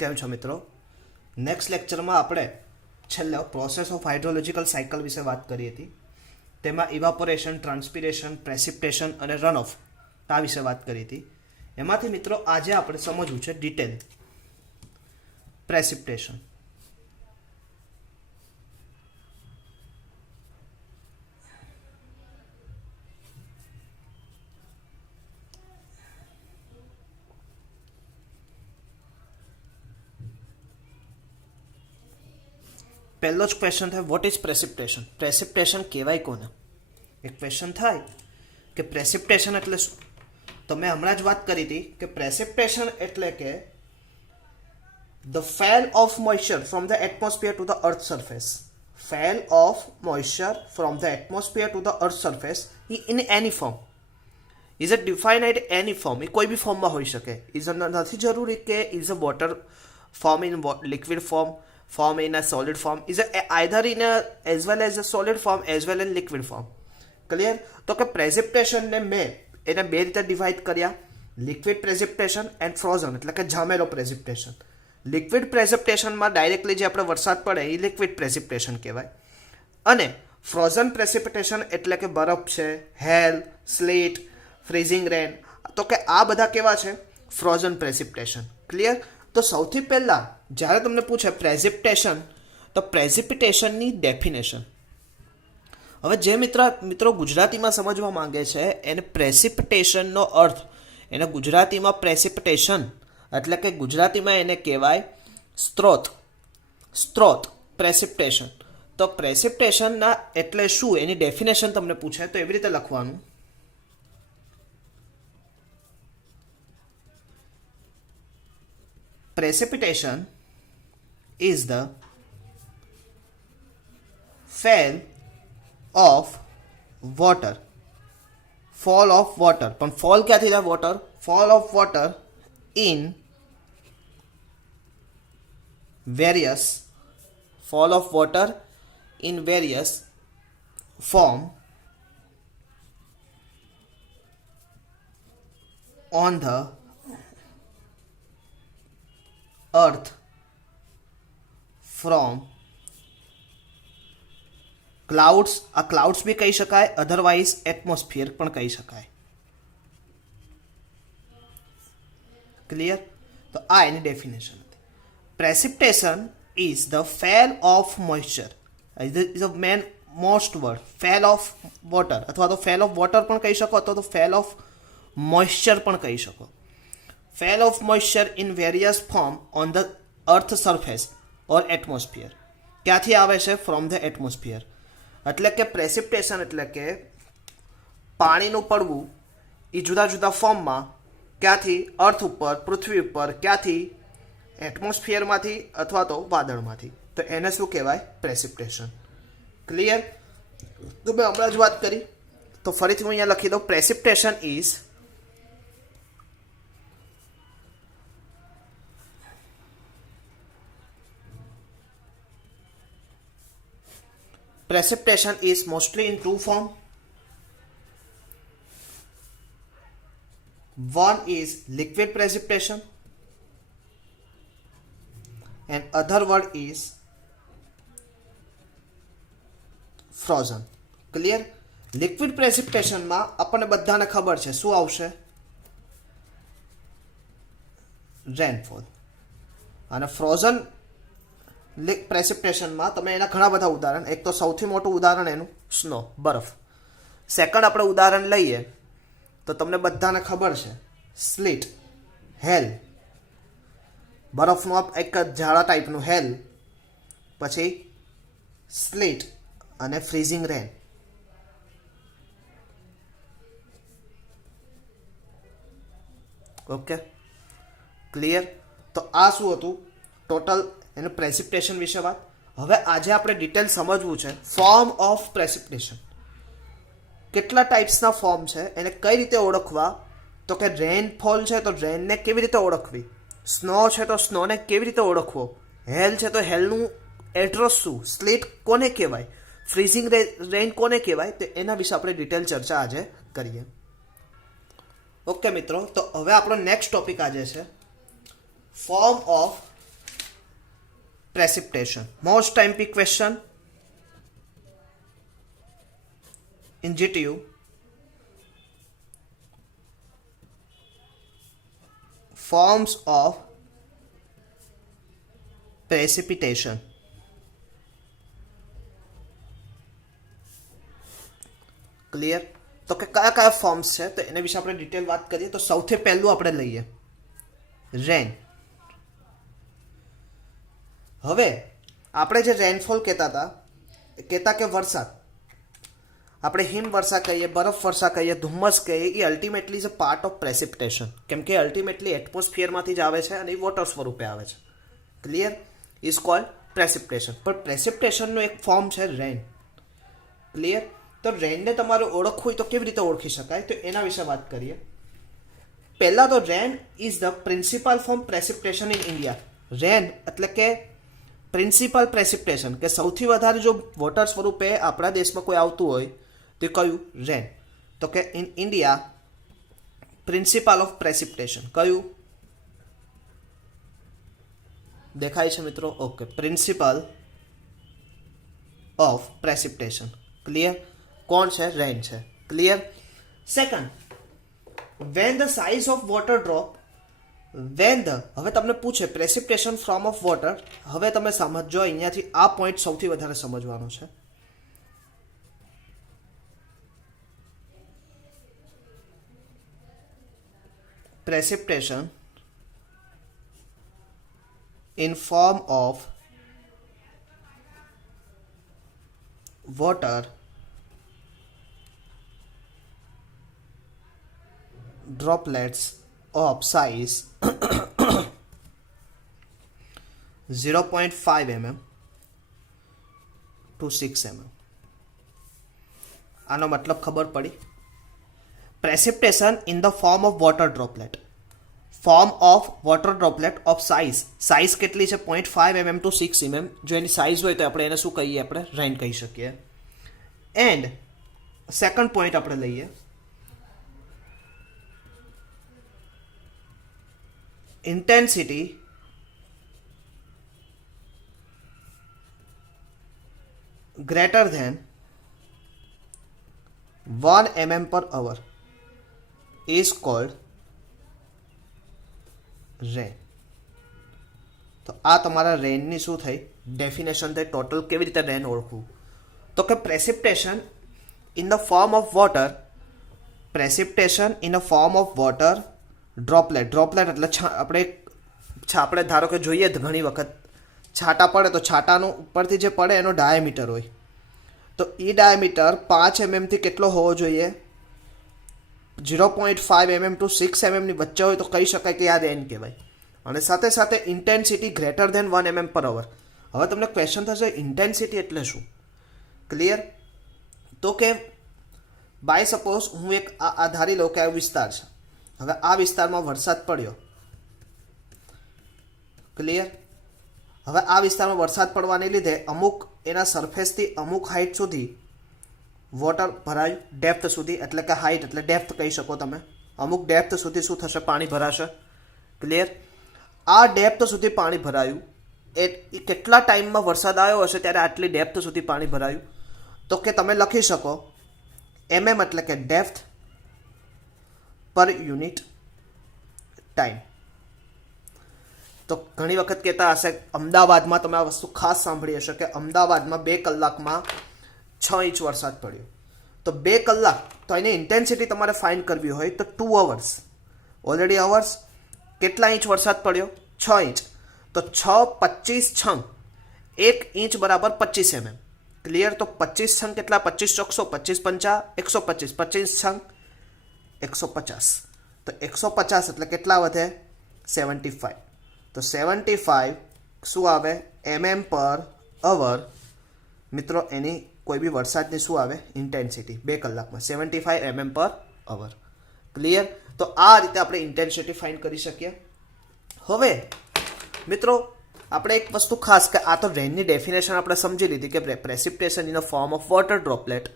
કેમ છો મિત્રો? નેક્સ્ટ લેક્ચરમાં આપણે છેલ્લા પ્રોસેસ ઓફ હાઇડ્રોલોજિકલ સાયકલ વિશે વાત કરી હતી. તેમાં ઇવાપોરેશન, ટ્રાન્સપિરેશન, પ્રેસિપિટેશન અને રન ઓફ આ વિશે વાત કરી હતી. એમાંથી મિત્રો આજે આપણે સમજવું છે ડિટેલ પ્રેસિપિટેશન. પહેલો જ ક્વેશ્ચન થાય, વોટ ઇઝ પ્રેસિપિટેશન? પ્રેસિપિટેશન કહેવાય કોને? એક ક્વેશ્ચન થાય કે પ્રેસિપિટેશન એટલે શું? તો મેં હમણાં જ વાત કરી હતી કે પ્રેસિપિટેશન એટલે કે the fall of moisture from the atmosphere to the earth surface. Fall of moisture from the atmosphere to the earth surface in any form. Is a define at any form. એ કોઈ બી ફોર્મમાં હોઈ શકે. નથી જરૂરી કે is a water form, in liquid form in a solid form, is either in a as well as a solid form as well in liquid form. Clear? તો કે પ્રેસિપિટેશન ને મેં એને બે રીતે ડિવાઈડ કર્યા, લિક્વિડ પ્રેસિપિટેશન એન્ડ ફ્રોઝન એટલે કે જામેલો પ્રેસિપિટેશન. લિક્વિડ પ્રેસિપિટેશનમાં ડાયરેક્ટલી જે આપણે વરસાદ પડે એ લિક્વિડ પ્રેસિપિટેશન કહેવાય, અને ફ્રોઝન પ્રેસિપિટેશન એટલે કે બરફ છે, હેલ, સ્લીટ, ફ્રીઝિંગ રેન, તો કે આ બધા કેવા છે? Frozen precipitation. ક્લિયર? તો સૌથી પહેલાં જ્યારે તમને પૂછે પ્રેસિપિટેશન, તો પ્રેસિપિટેશનની ડેફિનેશન. હવે જે મિત્રો ગુજરાતીમાં સમજવા માંગે છે એને પ્રેસિપિટેશનનો અર્થ, એને ગુજરાતીમાં પ્રેસિપિટેશન એટલે કે ગુજરાતીમાં એને કહેવાય સ્ત્રોત પ્રેસિપિટેશન. તો પ્રેસિપિટેશનના એટલે શું એની ડેફિનેશન તમને પૂછે તો એવી રીતે લખવાનું, precipitation is the fall of water. Fall of water. પણ fall ક્યાંથી થાય? Water. Fall of water in various form on the earth from clouds. આ ક્લાઉડ્સ બી કહી શકાય, અધરવાઇઝ એટમોસ્ફિયર પણ કહી શકાય. ક્લિયર? તો આ એની ડેફિનેશન હતી. Precipitation is the fall of moisture. Is a main most word. Fall of water અથવા તો ફેલ ઓફ વોટર પણ કહી શકો, અથવા તો ફેલ ઓફ મોઇસ્ચર પણ કહી શકો. Fall of moisture in various form on the earth surface or atmosphere. ક્યાંથી આવે છે? From the atmosphere. એટલે કે પ્રેસિપિટેશન એટલે કે પાણીનું પડવું એ જુદા જુદા ફોર્મમાં, ક્યાંથી? અર્થ ઉપર, પૃથ્વી ઉપર. ક્યાંથી? એટમોસ્ફિયરમાંથી અથવા તો વાદળમાંથી. તો એને શું કહેવાય? પ્રેસિપિટેશન. ક્લિયર? તો મેં હમણાં જ વાત કરી, તો ફરીથી હું અહીંયા લખી દઉં. Precipitation is precipitation is mostly in two form. One is liquid precipitation and other word is frozen. Clear? liquid precipitation માં આપણને બધાને ખબર છે શું આવશે? રેનફોલ. અને ફ્રોઝન પ્રેસિપિટેશનમાં તમે એના ઘણા બધા ઉદાહરણ, એક તો સૌથી મોટું ઉદાહરણ એનું સ્નો, બરફ. સેકન્ડ આપણે ઉદાહરણ લઈએ તો તમને બધાને ખબર છે સ્લીટ, હેલ. બરફનું એક ઝાડા ટાઈપનું હેલ, પછી સ્લીટ અને ફ્રીઝિંગ રેન. Okay, clear? તો આ શું હતું ટોટલ એનું પ્રેસિપિટેશન વિશે વાત. હવે આજે આપણે ડિટેલ સમજવું છે ફોર્મ ઓફ પ્રેસિપિટેશન. કેટલા ટાઈપ્સના ફોર્મ છે, એને કઈ રીતે ઓળખવા? તો કે રેનફોલ છે તો રેનને કેવી રીતે ઓળખવી, સ્નો છે તો સ્નોને કેવી રીતે ઓળખવો, હેલ છે તો હેલનું એડ્રેસ શું, સ્લીટ કોને કહેવાય, ફ્રીઝિંગ રેન કોને કહેવાય, તો એના વિશે આપણે ડિટેલ ચર્ચા આજે કરીએ. ઓકે મિત્રો, તો હવે આપણો નેક્સ્ટ ટોપિક આજે છે form of precipitation. Most MP question in GTU. Forms of precipitation. Clear? તો કે કયા કયા ફોર્મ્સ છે તો એના વિશે આપણે ડિટેલ વાત કરીએ. તો સૌથી પહેલું આપણે લઈએ રેન. હવે આપણે જે રેનફોલ કહેતા કે વરસાદ, આપણે હિમવર્ષા કહીએ, બરફ વર્ષા કહીએ, ધુમ્મસ કહીએ, એ ultimately is a part of precipitation. કેમ કે અલ્ટિમેટલી એટમોસ્ફિયરમાંથી જ આવે છે અને એ વોટર સ્વરૂપે આવે છે. ક્લિયર? Is called precipitation. પણ પ્રેસિપિટેશનનો એક ફોર્મ છે રેન. ક્લિયર? તો રેનને તમારે ઓળખવું હોય તો કેવી રીતે ઓળખી શકાય તો એના વિશે વાત કરીએ. પહેલા તો rain is the principal form precipitation in India. Rain એટલે કે પ્રિન્સિપલ પ્રેસિપિટેશન, કે સૌથી વધારે જો વોટર સ્વરૂપે આપણા દેશમાં કોઈ આવતું હોય તો કયું? રેન. તો કે in India principal of precipitation કયું? દેખાય છે મિત્રો? Okay, principal of precipitation. Clear? કોણ છે? રેન છે. Clear? Second, when the size of water drop, હવે તમને પૂછે પ્રેસિપિટેશન ફ્રોમ ઓફ વોટર. હવે તમે સમજો, અહીંયાથી આ પોઈન્ટ સૌથી વધારે સમજવાનો છે. Precipitation in form of water droplets of size 0.5 mm to 6 mm. આનો મતલબ ખબર પડી? Precipitation in the form of water droplet, form of water droplet of size કેટલી છે? 0.5 mm ટુ 6 mm. જો એની સાઇઝ હોય તો આપણે એને શું કહીએ? આપણે રેન કહી શકીએ. એન્ડ સેકન્ડ પોઈન્ટ આપણે લઈએ intensity greater than 1 mm per hour is called રેન. તો આ તમારા રેનની શું થઈ? ડેફિનેશન થઈ. ટોટલ કેવી રીતે રેન ઓળખવું? તો કે precipitation in the form of water, precipitation in a form of water droplet એટલે આપણે ધારો કે જોઈએ ઘણી વખત છાંટા પડે તો છાંટાનું ઉપરથી જે પડે એનો ડાયામીટર હોય, તો એ ડાયામીટર 5 mm થી કેટલો હોવો જોઈએ? 0.5 mm ટુ 6 mm ની વચ્ચે હોય તો કહી શકાય કે આ રેન કહેવાય. અને સાથે સાથે ઇન્ટેન્સિટી ગ્રેટર ધેન 1 mm પર અવર. હવે તમને ક્વેશ્ચન થશે ઇન્ટેન્સિટી એટલે શું? ક્લિયર? તો કે બાય સપોઝ હું એક આ ધારી લઉં કે આ વિસ્તાર છે. હવે આ વિસ્તારમાં વરસાદ પડ્યો. ક્લિયર? હવે આ વિસ્તારમાં વરસાદ પડવાને લીધે અમુક એના સરફેસથી અમુક હાઇટ સુધી વોટર ભરાયું, ડેપ્થ સુધી, એટલે કે હાઇટ એટલે ડેપ્થ કહી શકો તમે. અમુક ડેપ્થ સુધી શું થશે? પાણી ભરાશે. ક્લિયર? આ ડેપ્થ સુધી પાણી ભરાયું, એ કેટલા ટાઈમમાં વરસાદ આવ્યો હશે ત્યારે આટલી ડેપ્થ સુધી પાણી ભરાયું? તો કે તમે લખી શકો mm એટલે કે ડેપ્થ પર યુનિટ ટાઈમ. તો ઘણી વખત કહેતા હશે, અમદાવાદમાં તમે આ વસ્તુ ખાસ સાંભળી હશે કે અમદાવાદમાં 2 કલાકમાં 6 ઇંચ વરસાદ પડ્યો. તો 2 કલાક, તો એની ઇન્ટેન્સિટી તમારે ફાઇન્ડ કરવી હોય તો 2 અવર્સ. ઓલરેડી અવર્સ કેટલા ઇંચ વરસાદ પડ્યો? 6 ઇંચ. તો 6 25 છંગ 1 ઇંચ બરાબર 25 mm. ક્લિયર? તો 25 છંગ કેટલા? 25 ચોકસો 25 પંચા 125, 25 છંગ 150. તો 150 એટલે કેટલા વધે? 75. તો 75 શું આવે? mm પર અવર. મિત્રો એની કોઈ બી વરસાદની શું આવે? ઇન્ટેન્સિટી 2 કલાકમાં 75 mm પર અવર. ક્લિયર? તો આ રીતે આપણે ઇન્ટેન્સિટી ફાઇન્ડ કરી શકીએ. હવે મિત્રો આપણે એક વસ્તુ ખાસ, કે આ તો રેનની ડેફિનેશન આપણે સમજી લીધી કે precipitation in a form of water droplet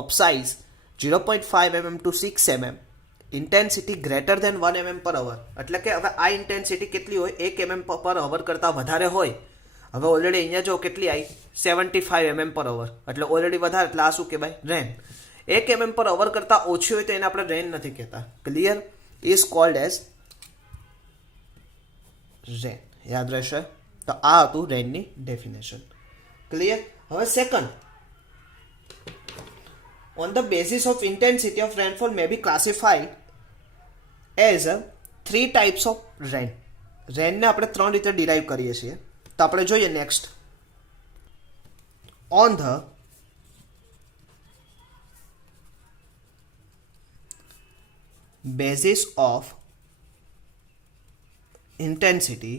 of size 0.5 mm to 6 mm, intensity greater than 1 mm પર અવર. એટલે કે હવે આ ઇન્ટેન્સિટી કેટલી હોય? 1 mm પર અવર કરતાં વધારે હોય હવે ઓલરેડી અહીંયા જો કેટલી આવી 75 mm પર અવર, એટલે ઓલરેડી વધારે, એટલે આ શું કહેવાય? રેન. 1 mm પર અવર કરતાં ઓછી હોય તો એને આપણે રેન નથી કહેતા. ક્લિયર? ઇઝ કોલ્ડ એઝ રેન. યાદ રહેશે? તો આ હતું રેનની ડેફિનેશન. ક્લિયર? હવે second, on the basis of intensity of rainfall may be classified as 3 types of rain. રેનને આપણે 3 રીતે ડિરાઈવ કરીએ છીએ. તો આપણે જોઈએ next. On the basis of intensity,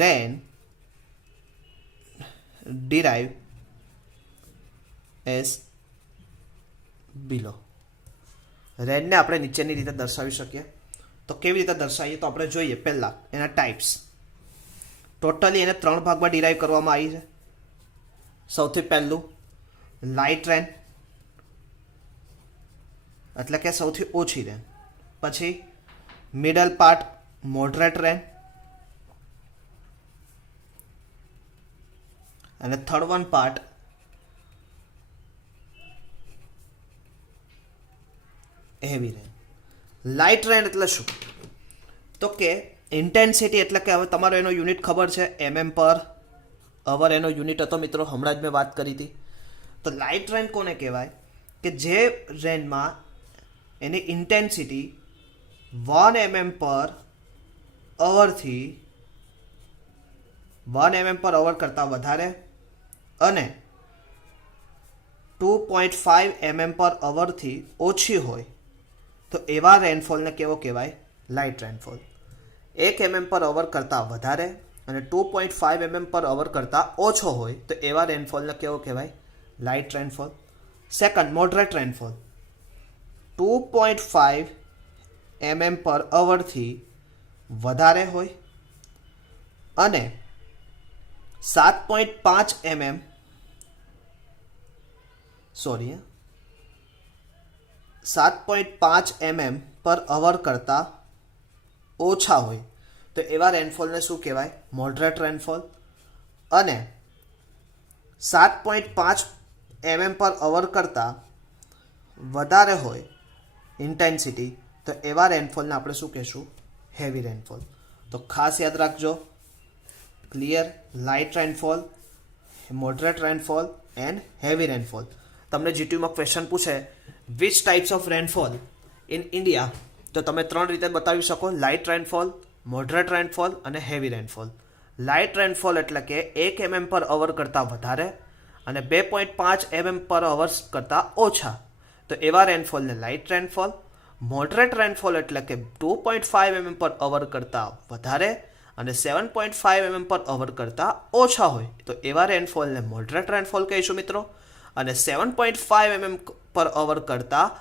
rain derived as below. રેનને આપણે નીચેની રીતે દર્શાવી શકીએ. તો કેવી રીતે દર્શાવીએ? તો આપણે જોઈએ પહેલાં એના ટાઈપ્સ. ટોટલી એને 3 ભાગમાં ડિરાઈવ કરવામાં આવી છે. સૌથી પહેલું લાઇટ રેન, એટલે કે સૌથી ઓછી રેન. પછી મિડલ પાર્ટ મોડરેટ રેન, અને third one part heavy rain. Light rain એટલે શું? તો કે ઇન્ટેન્સિટી, એટલે કે હવે તમારો એનો યુનિટ ખબર છે, mm પર અવર એનો યુનિટ હતો મિત્રો, હમણાં જ મેં વાત કરી હતી. તો લાઇટ રેન કોને કહેવાય? કે જે રેનમાં એની ઇન્ટેન્સિટી 1 mm પર અવરથી 1 mm પર અવર કરતાં વધારે અને 2.5 mm પર અવરથી ઓછી હોય તો એવા રેનફોલને કેવો કહેવાય? Light rainfall. 1 mm પર અવર કરતાં વધારે અને 2.5 mm પર અવર કરતાં ઓછો હોય તો એવા રેનફોલને કેવો કહેવાય? Light rainfall. Second, moderate rainfall. 2.5 mm પર અવરથી વધારે હોય અને 7.5 mm સોરી 7.5 mm પર અવર કરતાં ઓછા હોય તો એવા રેનફોલને શું કહેવાય? Moderate rainfall. અને 7.5 mm પર અવર કરતાં વધારે હોય ઇન્ટેન્સિટી તો એવા રેનફોલને આપણે શું કહેશું? Heavy rainfall. તો ખાસ યાદ રાખજો. Clear? Light rainfall, moderate rainfall and heavy rainfall. તમને જીટીયુમાં ક્વેશ્ચન પૂછે which types of rainfall in India, તો તમે 3 રીતે બતાવી શકો: લાઇટ રેનફોલ, મોડરેટ રેનફોલ અને હેવી રેનફોલ. લાઇટ રેનફોલ એટલે કે 1 mm પર અવર કરતાં વધારે અને 2.5 mm પર અવર કરતાં ઓછા તો એવા રેનફોલને લાઇટ રેનફોલ. મોડરેટ રેનફોલ એટલે કે 2.5 mm પર અવર કરતાં વધારે અને 7.5 mm પર અવર કરતાં ઓછા હોય તો એવા રેનફોલને મોડરેટ રેનફોલ કહીશું મિત્રો. અને 7.5 mm પર અવર કરતાં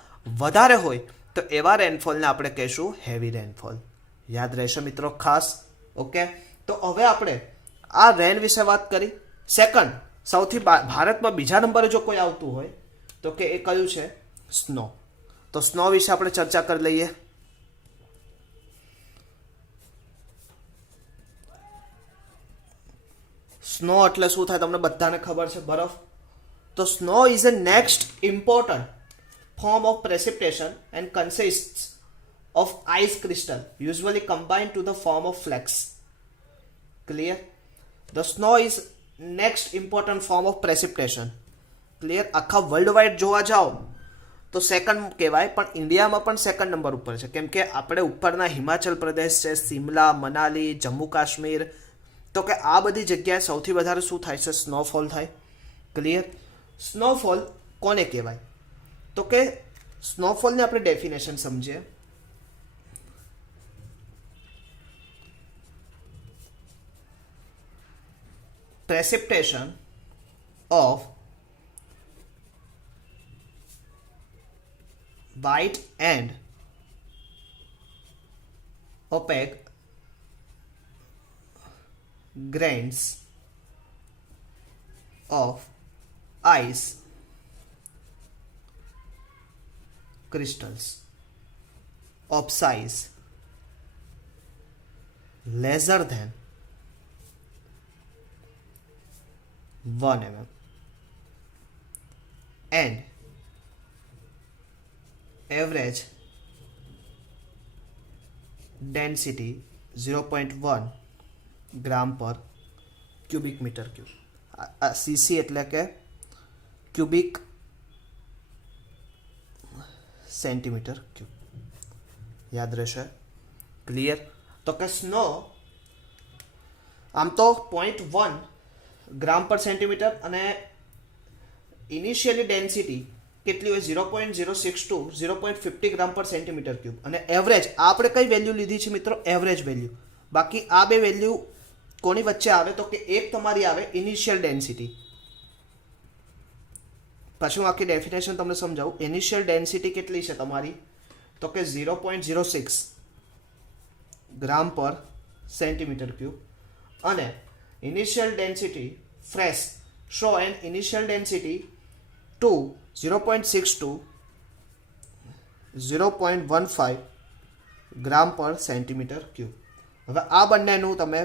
વધારે હોય તો એવા રેનફોલને આપણે કહીશું હેવી રેનફોલ. યાદ રહેશે મિત્રો ખાસ. ઓકે, તો હવે આપણે આ રેન વિશે વાત કરી. સેકન્ડ, સૌથી ભારતમાં બીજા નંબરે જો કોઈ આવતું હોય તો કે એ કયું છે? સ્નો. તો સ્નો વિશે આપણે ચર્ચા કરી લઈએ. સ્નો એટલે શું થાય તમને બધાને ખબર છે, બરફ. તો snow is a next important form of precipitation and consists of ice crystal usually combined to the form of flakes. Clear? The snow is next important form of precipitation. Clear? આખા વર્લ્ડ વાઇડ જોવા જાઓ તો second કહેવાય, પણ ઇન્ડિયામાં પણ second number ઉપર છે, કેમ કે આપણે ઉપરના હિમાચલ પ્રદેશ છે, સિમલા, મનાલી, જમ્મુ કાશ્મીર, તો કે આ બધી જગ્યાએ સૌથી વધારે શું થાય છે? સ્નોફોલ થાય. ક્લિયર? સ્નોફોલ કોને કહેવાય? તો કે સ્નોફોલની આપણે ડેફિનેશન સમજીએ. precipitation of white and opaque grains of ice crystals of size lesser than 1 mm and average density 0.1 gram પર ક્યુબિક મીટર ક્યુબ. સીસી એટલે કે ક્યુબિક સેન્ટીમીટર ક્યુબ. યાદ રહેશે? ક્લિયર? તો કે સ્નો આમ તો 0.1 ગ્રામ પર સેન્ટીમીટર અને ઇનિશિયલી ડેન્સિટી કેટલી હોય 0.062 0.50 ગ્રામ પર સેન્ટીમીટર ક્યુબ. અને એવરેજ આપણે કઈ વેલ્યુ લીધી છે મિત્રો? Average value. બાકી આ બે વેલ્યુ કોની વચ્ચે આવે? તો કે એક તમારી આવે ઇનિશિયલ ડેન્સિટી. પછી હું આખી ડેફિનેશન તમને સમજાવું. ઇનિશિયલ ડેન્સિટી કેટલી છે તમારી? તો કે 0.06 ગ્રામ પર સેન્ટીમીટર ક્યુબ. અને initial density fresh snow and initial density to 0.62 0.15 gram per centimetre cube. હવે આ બંનેનું તમે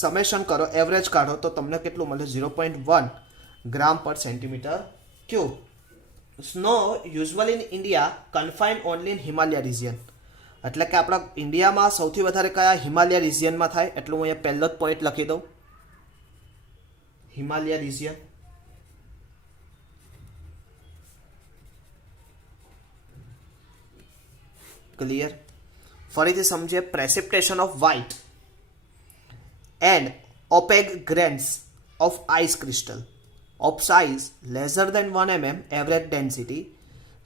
સમેશન કરો, એવરેજ કાઢો તો તમને કેટલું મળે? 0.1 gram per centimetre cube. Snow usually in India confined only in Himalaya region. એટલે કે આપણા ઇન્ડિયામાં સૌથી વધારે કયા? હિમાલય રિજિયનમાં થાય. એટલે હું અહીંયા પહેલો જ પોઈન્ટ લખી દઉં, હિમાલય રિજિયન. ક્લિયર? ફરીથી સમજીએ. Precipitation of white and opaque grains of ice crystal of size lesser than 1 mm, average density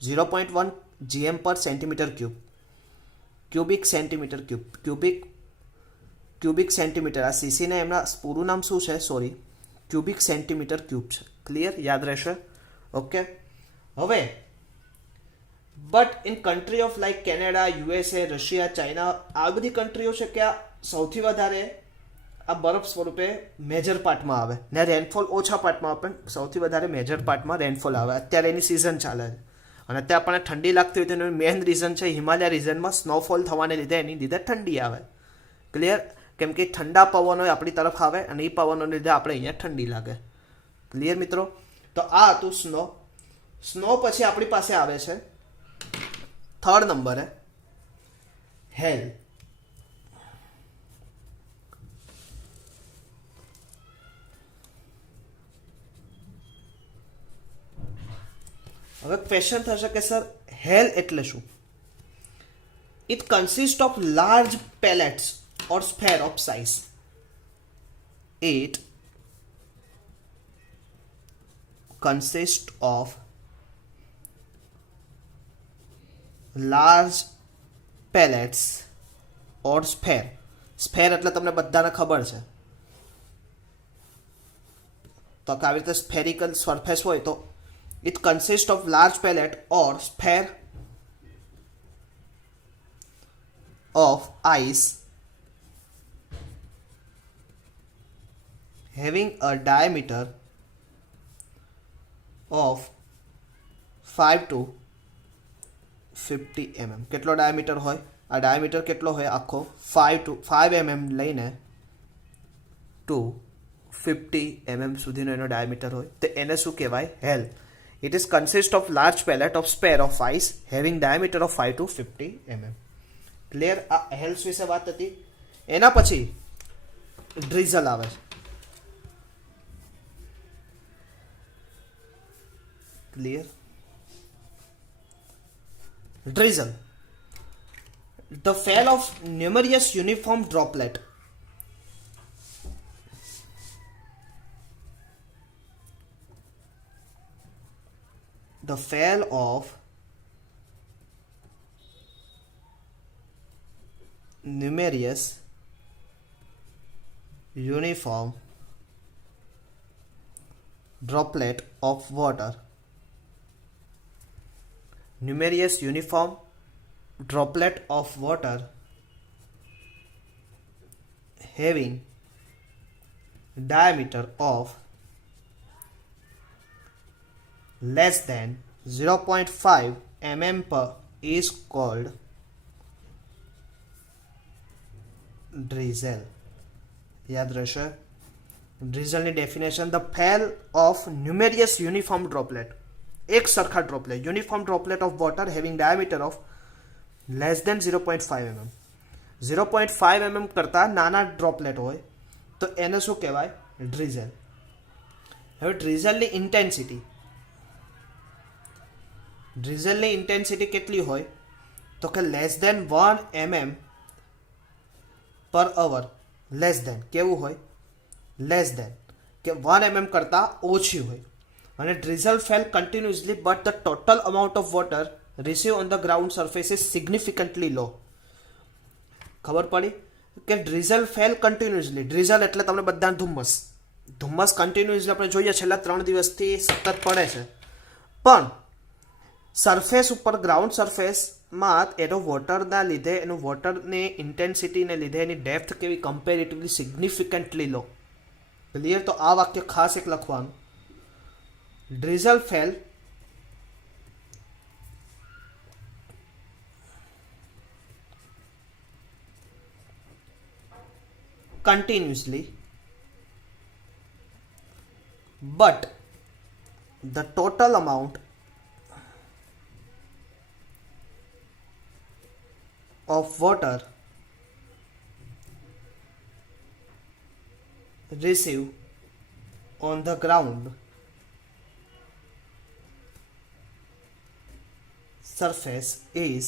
0.1 gm per centimeter cube. Cubic centimetre cube. Cubic centimetre. આ સીસીને એમના પૂરું નામ શું છે? સોરી, ક્યુબિક સેન્ટીમીટર ક્યુબ છે. Clear? યાદ રહેશે? ઓકે. હવે but in country of like Canada, USA, Russia, China, આ બધી કન્ટ્રીઓ છે કે આ સૌથી વધારે આ બરફ સ્વરૂપે મેજર પાર્ટમાં આવે ને રેનફોલ ઓછા પાર્ટમાં આવે, પણ સૌથી વધારે મેજર પાર્ટમાં રેનફોલ આવે. અત્યારે એની સિઝન ચાલે છે અને અત્યારે આપણને ઠંડી લાગતી હોય તો એનું મેઇન રીઝન છે હિમાલય રિજનમાં સ્નોફોલ થવાને લીધે એની લીધે ઠંડી આવે. ક્લિયર? કેમ કે ઠંડા પવનો આપણી તરફ આવે અને એ પવનોને લીધે આપણે અહીંયા ઠંડી લાગે. ક્લિયર મિત્રો? તો આ હતું સ્નો. સ્નો પછી આપણી પાસે આવે છે થર્ડ નંબરે હેલ. હવે ક્વેશ્ચન થશે કે સર હેલ એટલે શું? It consist of large pellets or sphere of size. It consist of large pellets or sphere. Sphere એટલે તમને બધાને ખબર છે તો આવી રીતે સ્ફેરિકલ સરફેસ હોય તો it consists of large pellet or sphere of ice having a diameter of 5 to 50 mm. કેટલો ડાયામીટર હોય? આ ડાયામીટર કેટલો હોય? આખો 5 mm લઈને ટુ 50 mm સુધીનો એનો ડાયામીટર હોય તો એને શું કહેવાય? હેલ. It is consist of large pellet of sphere of ice having diameter of 5 to 50 mm. Clear? આ હેલ્સ વિશે વાત હતી. એના પછી ડ્રીઝલ આવે છે. Clear? Drizzle, the fall of numerous uniform droplet the fall of numerous uniform droplet of water. Numerous uniform droplet of water having diameter of less than 0.5 mm per is called drizzle. યાદ રહેશે? ડ્રીઝલની definition: the fall of numerous uniform droplet, એક સરખા droplet, uniform droplet of water having diameter of less than 0.5 mm. 0.5 mm કરતાં નાના droplet હોય તો એને શું કહેવાય? ડ્રીઝલ. હવે ડ્રીઝલની ઇન્ટેન્સિટી કેટલી હોય તો કે લેસ દેન 1 mm પર અવર. લેસ દેન કેવું હોય? લેસ દેન કે 1 mm કરતાં ઓછી હોય. અને drizzle fall continuously but the total amount of water receive on the ground surface is significantly low. ખબર પડી કે ડ્રીઝલ ફેલ કન્ટિન્યુઅસલી. ડ્રીઝલ એટલે તમને બધા ધુમ્મસ કન્ટિન્યુઅસલી આપણે જોઈએ છેલ્લા 3 દિવસથી સતત પડે છે, પણ સરફેસ ઉપર ગ્રાઉન્ડ સરફેસમાં એનો વોટરના લીધે, એનું વોટરની ઇન્ટેન્સિટીને લીધે એની ડેપ્થ કેવી? કમ્પેરેટિવલી સિગ્નિફિકન્ટલી લો. ક્લિયર? તો આ વાક્ય ખાસ એક લખવાનું: drizzle fail continuously but the total amount of water received on the ground surface is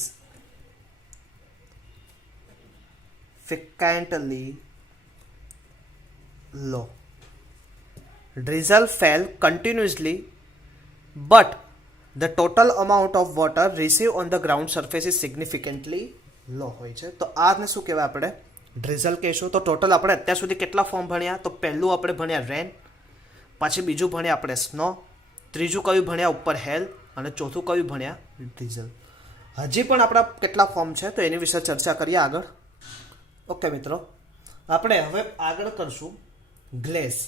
frequently low. Drizzle fell continuously but the total amount of water received on the ground surface is significantly low હોય છે. તો આને શું કહેવાય? આપણે drizzle કહીશું. તો total આપણે અત્યાર સુધી કેટલા ફોર્મ ભણ્યા? તો પહેલું આપણે ભણ્યા રેન, પછી બીજું ભણ્યા આપણે સ્નો, ત્રીજું કયું ભણ્યા ઉપર હેલ, અને ચોથું કયું ભણ્યા? ડ્રીઝલ. હજી પણ આપણા કેટલા ફોર્મ છે તો એની વિશે ચર્ચા કરીએ આગળ. ઓકે મિત્રો, આપણે હવે આગળ કરશું ગ્લેઝ.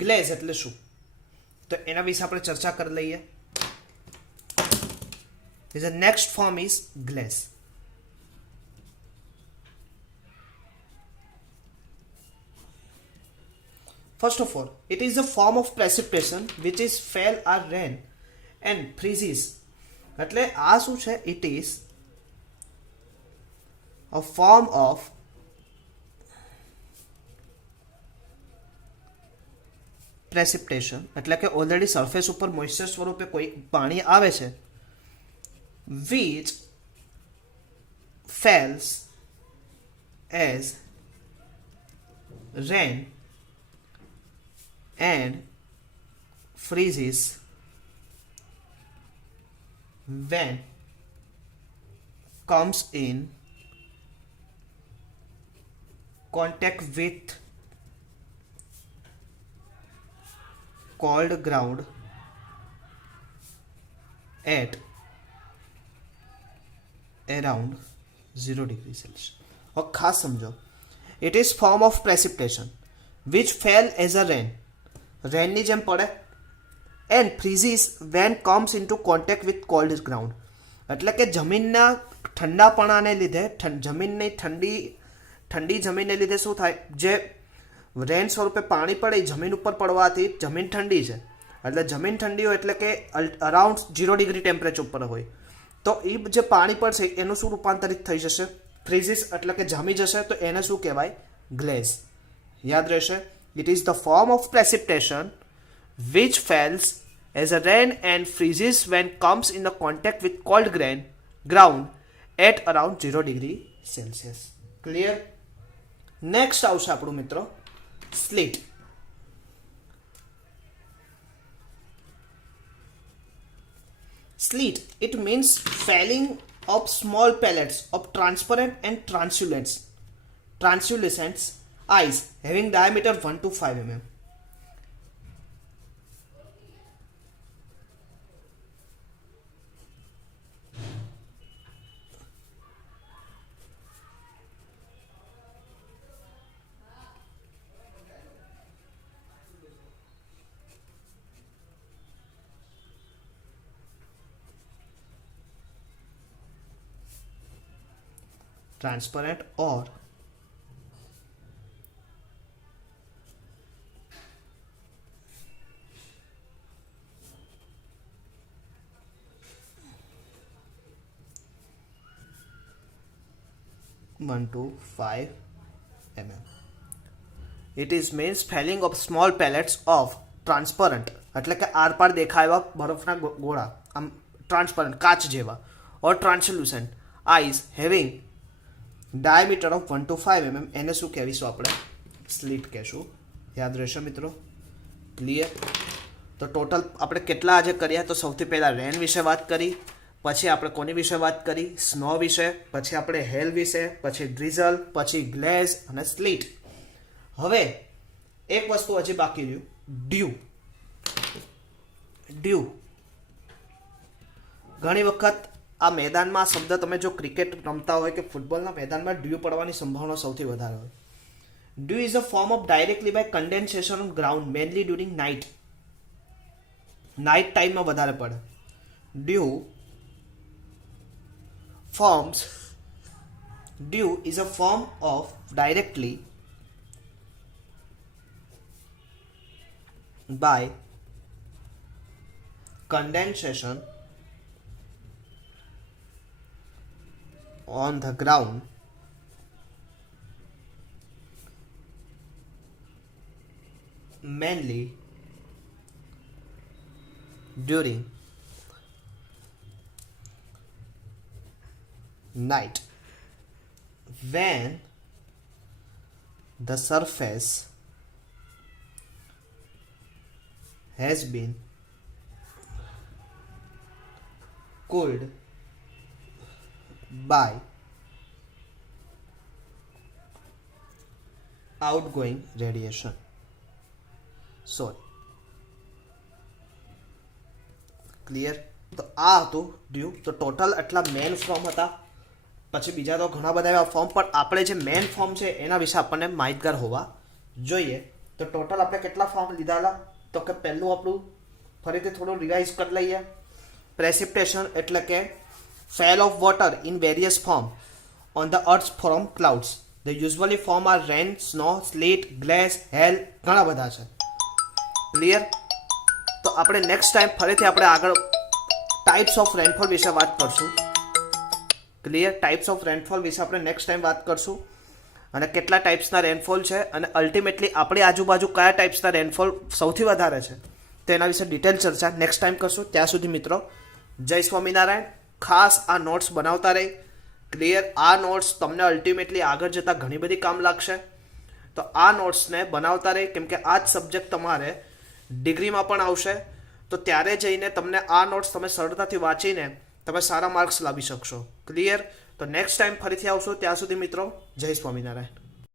ગ્લેઝ એટલે શું તો એના વિશે આપણે ચર્ચા કરી લઈએ. The next form is glaze. First of all, it is a form of precipitation which is fell or rain and freezes. એટલે આ શું છે? It is a form of precipitation, એટલે કે ઓલરેડી સરફેસ ઉપર મોઇસ્ચર સ્વરૂપે કોઈ પાણી આવે છે, which falls as rain and freezes when comes in contact with cold ground at around 0 degree Celsius. और खास समझो, it is form of precipitation which fell as a rain. rain ની જેમ પડે and freezes when comes into contact with cold ground. એટલે કે જમીનના ઠંડાપણાને લીધે, જમીનની ઠંડી જમીનને લીધે શું થાય? જે રેન સ્વરૂપે પાણી પડે એ જમીન ઉપર પડવાથી જમીન ઠંડી છે, એટલે જમીન ઠંડી હોય એટલે કે અરાઉન્ડ 0 ડિગ્રી ટેમ્પરેચર ઉપર હોય, તો એ જે પાણી પડશે એનું શું રૂપાંતરિત થઈ જશે? ફ્રીઝિસ એટલે કે જામી જશે. તો એને શું કહેવાય? ગ્લેઝ. યાદ રહેશે. It is the form of precipitation which falls as a rain and freezes when comes in the contact with cold ground at around 0 degree Celsius. Clear? Next આવશે આપણું મિત્રો sleet. Sleet, it means falling of small pellets of transparent and translucent ice having diameter 1 to 5 mm. Transparent or 1 to 5 mm. It is means felling of small pellets of transparent એટલે કે આરપાર દેખાય એવા બરફના ગોળા આમ ટ્રાન્સપરન્ટ કાચ જેવા or translucent eyes having diameter of 1 to 5 mm એને શું કહેવીશું આપણે સ્લિટ કહેશું. યાદ રહેશે મિત્રો? ક્લિયર? તો ટોટલ આપણે કેટલા આજે કર્યા? તો સૌથી પહેલાં રેન વિશે વાત કરી, પછી આપણે કોની વિશે વાત કરી? સ્નો વિશે, પછી આપણે હેલ વિશે, પછી ડ્રીઝલ, પછી ગ્લેઝ અને સ્લીટ. હવે એક વસ્તુ હજી બાકી રહ્યું, ડ્યુ. ડ્યુ ઘણી વખત આ મેદાનમાં આ શબ્દ તમે જો ક્રિકેટ રમતા હોય કે ફૂટબોલના મેદાનમાં ડ્યુ પડવાની સંભાવના સૌથી વધારે હોય. Dew is a form of directly by condensation on ground mainly during night. Night ટાઈમમાં વધારે પડે. Dew is a form of directly by condensation on the ground mainly during night when the surface has been cooled by outgoing radiation. Sorry. Clear? તો આ હતું due. તો total આટલા main form હતા, પછી બીજા તો ઘણા બધા એવા ફોર્મ, પણ આપણે જે મેન ફોર્મ છે એના વિશે આપણને માહિતગાર હોવા જોઈએ. તો ટોટલ આપણે કેટલા ફોર્મ લીધાલા? તો કે પહેલું આપણું ફરીથી થોડું રિવાઇઝ કરી લઈએ. પ્રેસિપિટેશન એટલે કે fall of water in various form on the earth from clouds. The usually form are rain, snow, sleet, glaze, hail, ઘણા બધા છે. ક્લિયર? તો આપણે નેક્સ્ટ ટાઈમ ફરીથી આપણે આગળ ટાઈપ્સ ઓફ રેનફોલ વિશે વાત કરશું. ક્લિયર? ટાઈપ્સ ઓફ રેનફોલ વિશે આપણે નેક્સ્ટ ટાઈમ વાત કરશું, અને કેટલા ટાઈપ્સના રેનફોલ છે, અને અલ્ટિમેટલી આપણી આજુબાજુ કયા ટાઈપ્સના રેનફોલ સૌથી વધારે છે તેના વિશે ડિટેલ ચર્ચા નેક્સ્ટ ટાઈમ કરશું. ત્યાં સુધી મિત્રો જય સ્વામિનારાયણ. ખાસ આ નોટ્સ બનાવતા રહી. ક્લિયર? આ નોટ્સ તમને અલ્ટિમેટલી આગળ જતાં ઘણી બધી કામ લાગશે. તો આ નોટ્સને બનાવતા રહી, કેમ કે આ જ સબ્જેક્ટ તમારે ડિગ્રીમાં પણ આવશે. તો ત્યારે જઈને તમને આ નોટ્સ તમે સરળતાથી વાંચીને તમે સારા માર્ક્સ લાવી શકશો. ક્લિયર? તો નેક્સ્ટ ટાઈમ ફરીથી આવશો. ત્યાં સુધી મિત્રો જય સ્વામિનારાયણ.